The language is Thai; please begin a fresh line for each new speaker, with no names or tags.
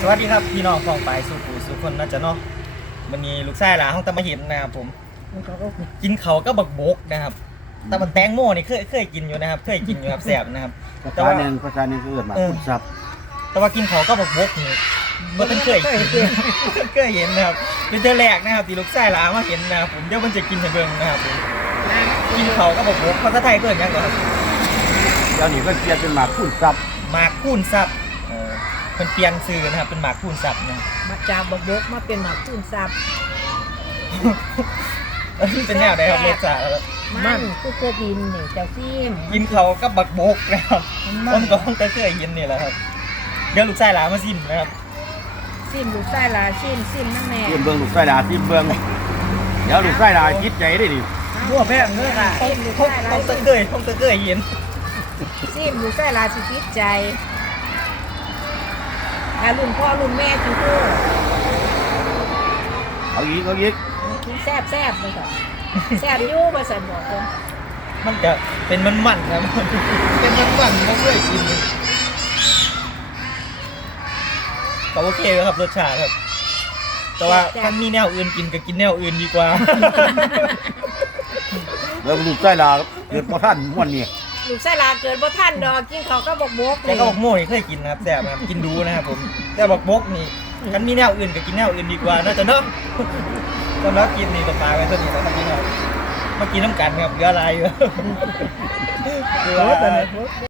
สวัสดีครับพี่น้องฟองไปสู่ผู้สู่คนน่าจะเนาะวันนี้ลูกชายหลานห้องตะมาเห็นนะครับผมกินเขาก็บักบกนะครับแต่มันแตงโมนี่เคยกินอยู่นะครับเคยกินอยู่ครับแซ่บนะครับ
ภาษาหนึ่งคือเกิดมาคุณทรัพย์
แต่ว่ากินเขาก็บักบกนี่บ่ทันเคยกินเคยเห็นนะครับเป็นเจอแรกนะครับที่ลูกชายหลานมาเห็นนะครับผมเดี๋ยวมันจะกินให้เบิ่งนะครับผมกินเขาก็บักบกภาษาไทยเพิ่นหยังก่อน
เดี๋ยวนี้ก็เปลี่ยนเป็นหมากคุณทรัพย์
หมากคูนซับเพิ่นเปลี่ยนชื่อนะครับเป็นหมากคูนซับนะ
มาจากบกบกมาเป็นหมากคูนซับ
เป็นแนวใดครับรสชาติแล้ว
มันคือเคยดินนี่เจ้าซีม
กินเขาก็บักบกนะครับผมก็คงจะเคยเห็นนี่แหละครับเดี๋ยวลูกชายหลานมาซิมนะครับ
ซิมลูกไส้ลาซิมนั่นแม่
ทีมเบิ้งลูกไส้ดาทีมเบิ้งเดี๋ยวลูกไส้ดาคิดใจได้ดิ
บัวแพงเนื้อค่ะต้องตะเกยเห็น
ซิมลูกไส้ลาสิติดใจรุ่นพ่อรุ่นแม่กินคู่
เอาอีก
กินแซ่บเลยค่ะแซ่บอยู่มาสั่นบอกคน
มันจะเป็นมันๆครับเป็นมันๆไม่เคยกินก็โอเคครับรสชาติครับแต่ว่าถ้ามีแนวอื่นกินก็กินแนวอื่นดีกว่า
แล้วลูกไส้ดาเกิดพ่อท่านม้วนนี่
ลูกไส้ลาเกิดบ่ทันดอกกินเขาก็บกบก
แต่ก็บอกโม่นี่เคยกินนะครับแซ่บนะครับกินดูนะครับผมแต่บอกบกนี่กันมีแนวอื่นก็กินแนวอื่นดีกว่าน่าจะเนาะตอนรับกินนี่ต่างๆกันตัวนี้แล้วครับพี่น้องมากินน้ำกันครับเหลืออะไรอยู่
โอ้ย